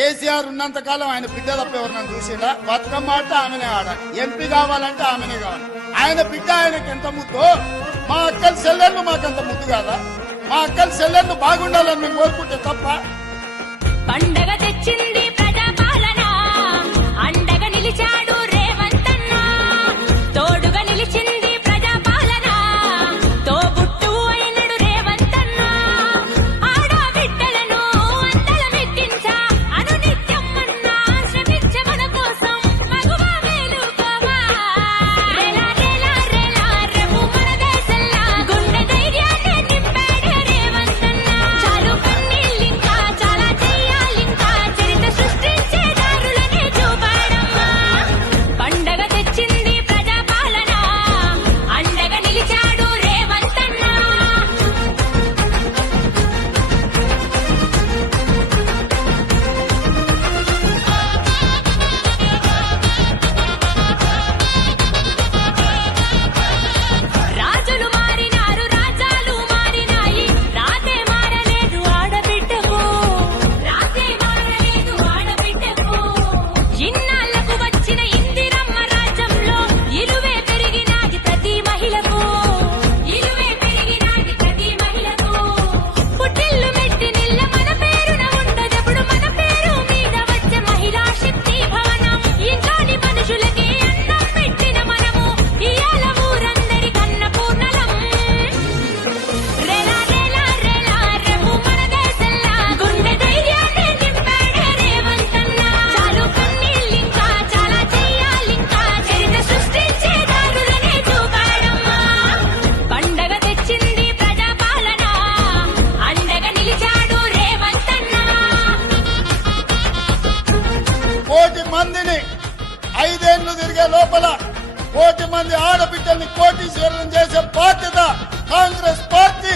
కేసీఆర్ ఉన్నంత కాలం ఆయన బిడ్డ తప్ప ఎవరినైనా చూసిందా బతుకమ్మ అంటే ఆమెనే ఆడాలి. ఎంపీ కావాలంటే ఆమెనే కావాలి. ఆయన బిడ్డ ఆయనకి ఎంత ముద్దు? మా అక్కల సెల్లర్లు మాకంత ముద్దు కాదా? మా అక్కల సెల్లర్లు బాగుండాలని మేము కోరుకుంటే తప్ప? పండగ తెచ్చింది మధ్య లోపల కోటి మంది ఆడబిడ్డల్ని కోటీశ్వరం చేసే బాధ్యత కాంగ్రెస్ పార్టీ.